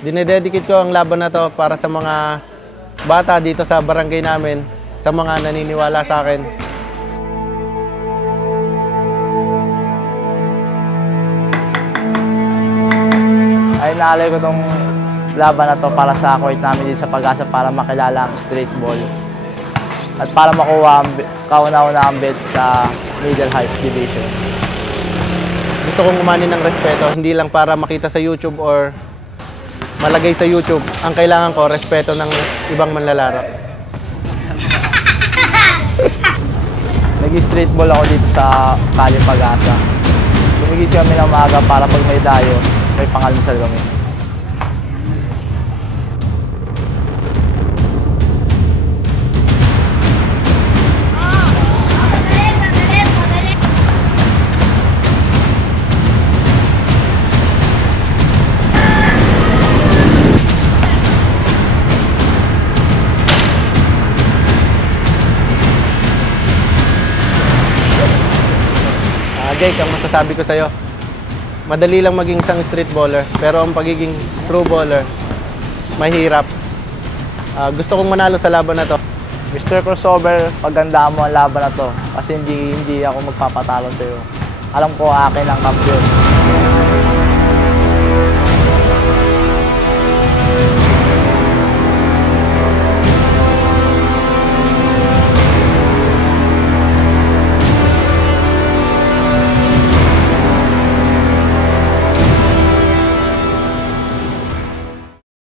Dinededicate ko ang laban na to para sa mga bata dito sa barangay namin, sa mga naniniwala sa akin. Ay, naalala ko tong laban na to para sa court namin dito sa Pag-asa para makilala ang street ball. At para makuha ang kauna-una ang belt sa middle height division. Gusto kong umani ng respeto, hindi lang para makita sa YouTube or malagay sa YouTube. Ang kailangan ko, respeto ng ibang manlalaro. Nag-street ball ako dito sa Kali Pag-asa. Lumigis kami ng maaga para pag may dayo, may pangalmusal kami. Jake, ang masasabi ko sa'yo, madali lang maging isang street baller, pero ang pagiging pro baller, mahirap. Gusto kong manalo sa laban na to. Mr. Crossover, pagandaan mo ang laban na to kasi hindi ako magpapatalo sa'yo. Alam ko akin ang kampiyon.